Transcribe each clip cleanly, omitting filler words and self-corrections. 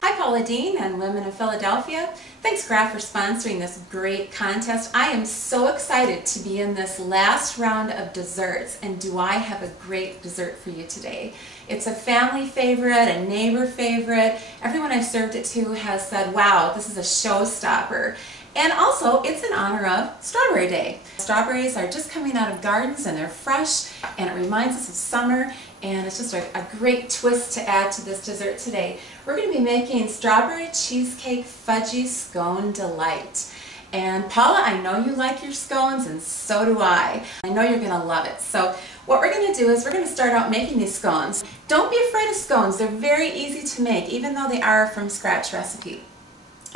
Hi Paula Dean and Women of Philadelphia. Thanks Kraft for sponsoring this great contest. I am so excited to be in this last round of desserts, and do I have a great dessert for you today. It's a family favorite, a neighbor favorite. Everyone I've served it to has said, wow, this is a showstopper. And also, it's in honor of Strawberry Day. Strawberries are just coming out of gardens and they're fresh, and it reminds us of summer, and it's just a great twist to add to this dessert today. We're going to be making strawberry cheesecake fudgy scone delight. And Paula, I know you like your scones, and so do I. I know you're going to love it. So what we're going to do is we're going to start out making these scones. Don't be afraid of scones. They're very easy to make, even though they are a from scratch recipe.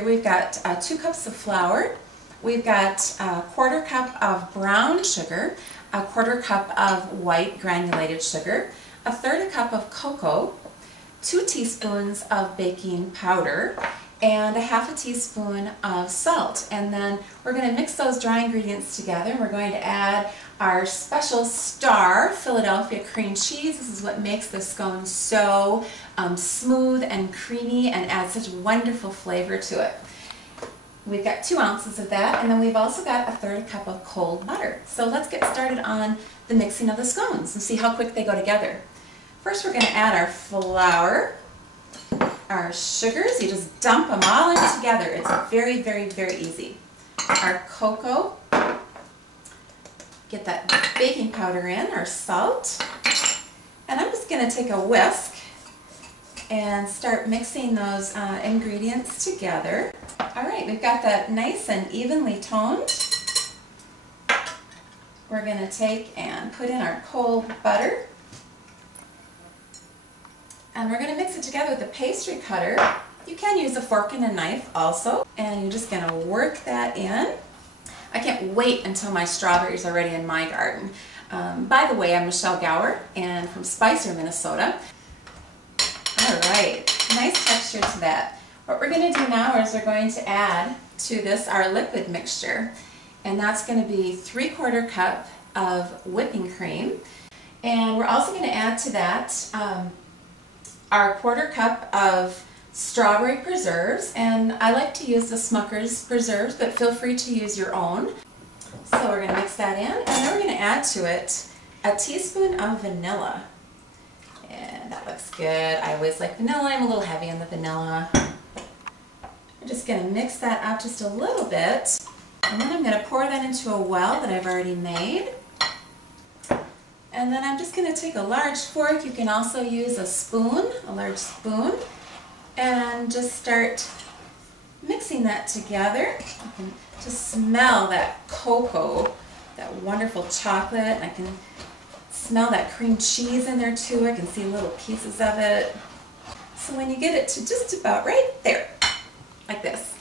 We've got 2 cups of flour, we've got a 1/4 cup of brown sugar, a 1/4 cup of white granulated sugar, a 1/3 cup of cocoa, 2 teaspoons of baking powder, and a 1/2 teaspoon of salt. And then we're going to mix those dry ingredients together. We're going to add our special star Philadelphia cream cheese. This is what makes the scone so smooth and creamy and adds such wonderful flavor to it. We've got 2 ounces of that, and then we've also got a 1/3 cup of cold butter. So let's get started on the mixing of the scones and see how quick they go together. First, we're going to add our flour, our sugars. You just dump them all in together. It's very, very, very easy. Our cocoa, get that baking powder in, our salt, and I'm just going to take a whisk and start mixing those ingredients together. All right, we've got that nice and evenly toned. We're going to take and put in our cold butter. And we're going to mix it together with a pastry cutter. You can use a fork and a knife also. And you're just going to work that in. I can't wait until my strawberries are ready in my garden. By the way, I'm Michelle Gauer and from Spicer, Minnesota. All right, nice texture to that. What we're going to do now is we're going to add to this our liquid mixture. And that's going to be 3/4 cup of whipping cream. And we're also going to add to that our 1/4 cup of strawberry preserves, and I like to use the Smucker's preserves, but feel free to use your own. So we're going to mix that in, and then we're going to add to it a teaspoon of vanilla. And that looks good. I always like vanilla. I'm a little heavy on the vanilla. I'm just going to mix that up just a little bit, and then I'm going to pour that into a well that I've already made. And then I'm just going to take a large fork. You can also use a spoon, a large spoon, and just start mixing that together. You can just smell that cocoa, that wonderful chocolate, and I can smell that cream cheese in there too. I can see little pieces of it. So when you get it to just about right there, like this,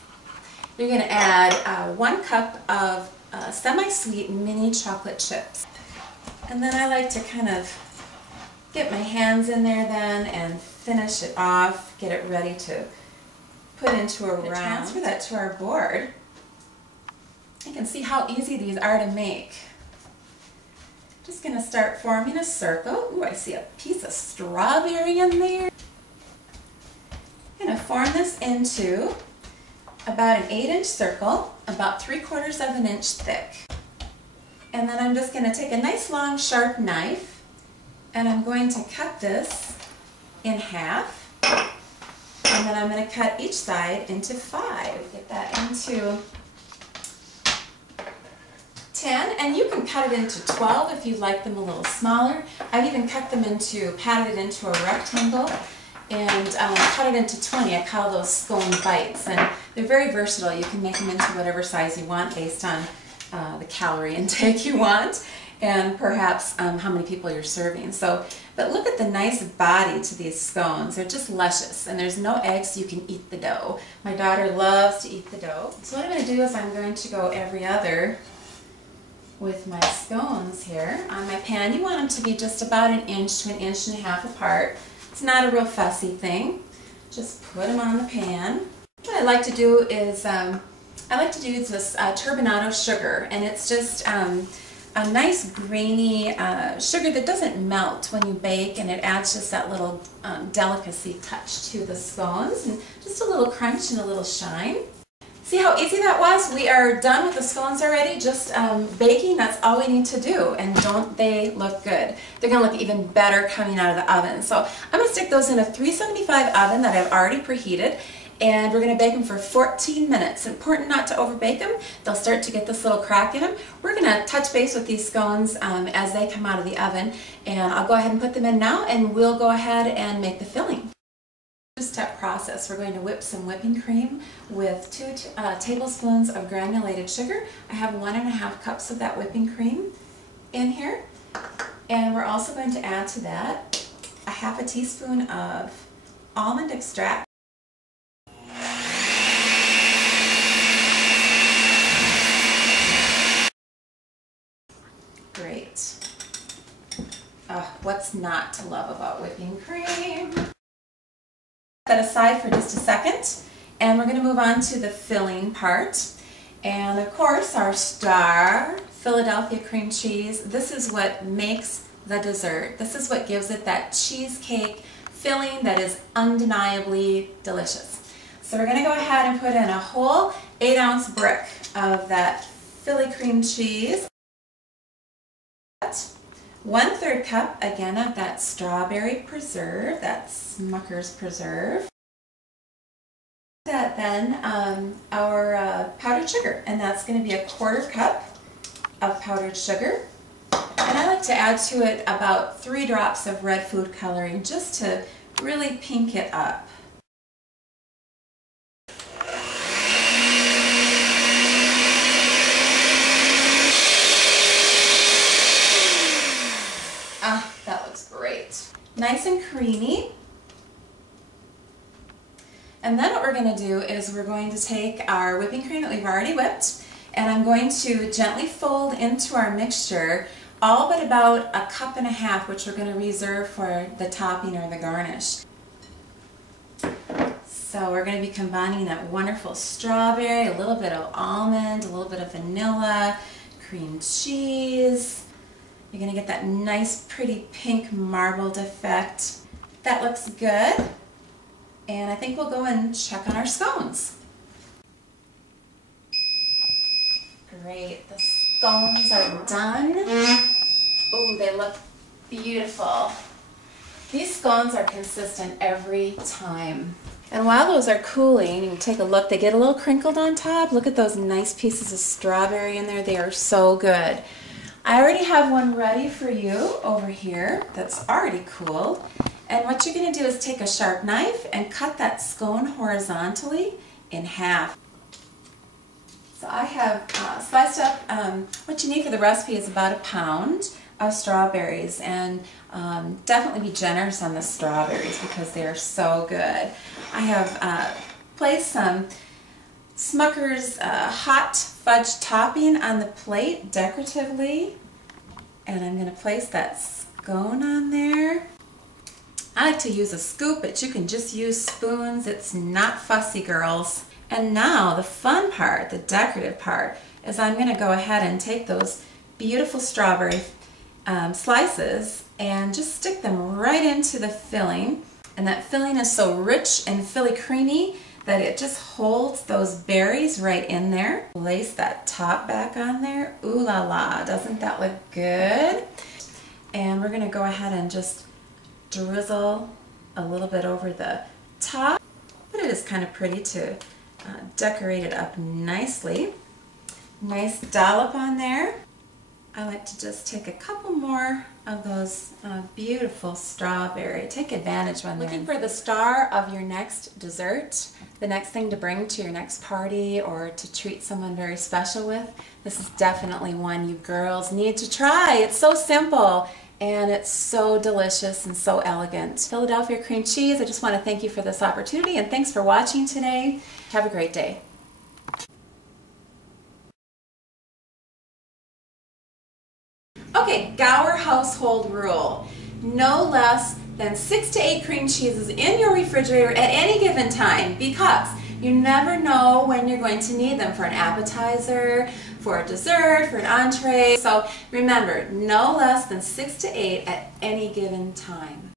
you're going to add 1 cup of semi-sweet mini chocolate chips. And then I like to kind of get my hands in there then and finish it off, get it ready to put into a round. Transfer that to our board. You can see how easy these are to make. Just going to start forming a circle. Ooh, I see a piece of strawberry in there. I'm going to form this into about an 8-inch circle, about 3/4 of an inch thick. And then I'm just going to take a nice long sharp knife, and I'm going to cut this in half, and then I'm going to cut each side into 5. Get that into 10, and you can cut it into 12 if you like them a little smaller. I've even patted it into a rectangle and cut it into 20. I call those scone bites, and they're very versatile. You can make them into whatever size you want based on the calorie intake you want, and perhaps how many people you're serving. So, but look at the nice body to these scones. They're just luscious, and there's no eggs, so you can eat the dough. My daughter loves to eat the dough. So what I'm going to do is I'm going to go every other with my scones here on my pan. You want them to be just about 1 inch to 1.5 inches apart. It's not a real fussy thing. Just put them on the pan. What I like to do is I like to use this turbinado sugar, and it's just a nice grainy sugar that doesn't melt when you bake, and it adds just that little delicacy touch to the scones, and just a little crunch and a little shine. See how easy that was? We are done with the scones already, just baking. That's all we need to do, and don't they look good? They're going to look even better coming out of the oven. So I'm going to stick those in a 375 oven that I've already preheated, and we're going to bake them for 14 minutes. Important not to overbake them. They'll start to get this little crack in them. We're going to touch base with these scones as they come out of the oven, and I'll go ahead and put them in now, and we'll go ahead and make the filling. Two-step process. We're going to whip some whipping cream with 2 tablespoons of granulated sugar. I have 1.5 cups of that whipping cream in here, and we're also going to add to that a 1/2 teaspoon of almond extract. Great. What's not to love about whipping cream? That aside for just a second, and we're going to move on to the filling part. And of course, our star Philadelphia cream cheese. This is what makes the dessert. This is what gives it that cheesecake filling that is undeniably delicious. So we're going to go ahead and put in a whole 8-ounce brick of that Philly cream cheese. 1/3 cup again of that strawberry preserve, that Smucker's preserve. That then our powdered sugar, and that's going to be a 1/4 cup of powdered sugar. And I like to add to it about 3 drops of red food coloring just to really pink it up. That looks great. Nice and creamy. And then what we're going to do is we're going to take our whipping cream that we've already whipped, and I'm going to gently fold into our mixture all but about 1.5 cups, which we're going to reserve for the topping or the garnish. So we're going to be combining that wonderful strawberry, a little bit of almond, a little bit of vanilla, cream cheese. You're going to get that nice pretty pink marbled effect. That looks good. And I think we'll go and check on our scones. Great, the scones are done. Ooh, they look beautiful. These scones are consistent every time. And while those are cooling, you can take a look, they get a little crinkled on top. Look at those nice pieces of strawberry in there. They are so good. I already have one ready for you over here that's already cooled. And what you're going to do is take a sharp knife and cut that scone horizontally in half. So I have sliced up, what you need for the recipe is about 1 pound of strawberries, and definitely be generous on the strawberries because they are so good. I have placed some Smucker's hot fudge topping on the plate decoratively, and I'm going to place that scone on there. I like to use a scoop, but you can just use spoons. It's not fussy, girls. And now the fun part, the decorative part, is I'm going to go ahead and take those beautiful strawberry slices and just stick them right into the filling. And that filling is so rich and Philly creamy that it just holds those berries right in there. Place that top back on there. Ooh la la, doesn't that look good? And we're going to go ahead and just drizzle a little bit over the top. But it is kind of pretty to decorate it up nicely. Nice dollop on there. I like to just take a couple more of those beautiful strawberry. Take advantage when they're looking for the star of your next dessert, the next thing to bring to your next party or to treat someone very special with. This is definitely one you girls need to try. It's so simple and it's so delicious and so elegant. Philadelphia cream cheese, I just want to thank you for this opportunity and thanks for watching today. Have a great day. Okay, Gauer household rule. No less than 6 to 8 cream cheeses in your refrigerator at any given time because you never know when you're going to need them for an appetizer, for a dessert, for an entree. So remember, no less than 6 to 8 at any given time.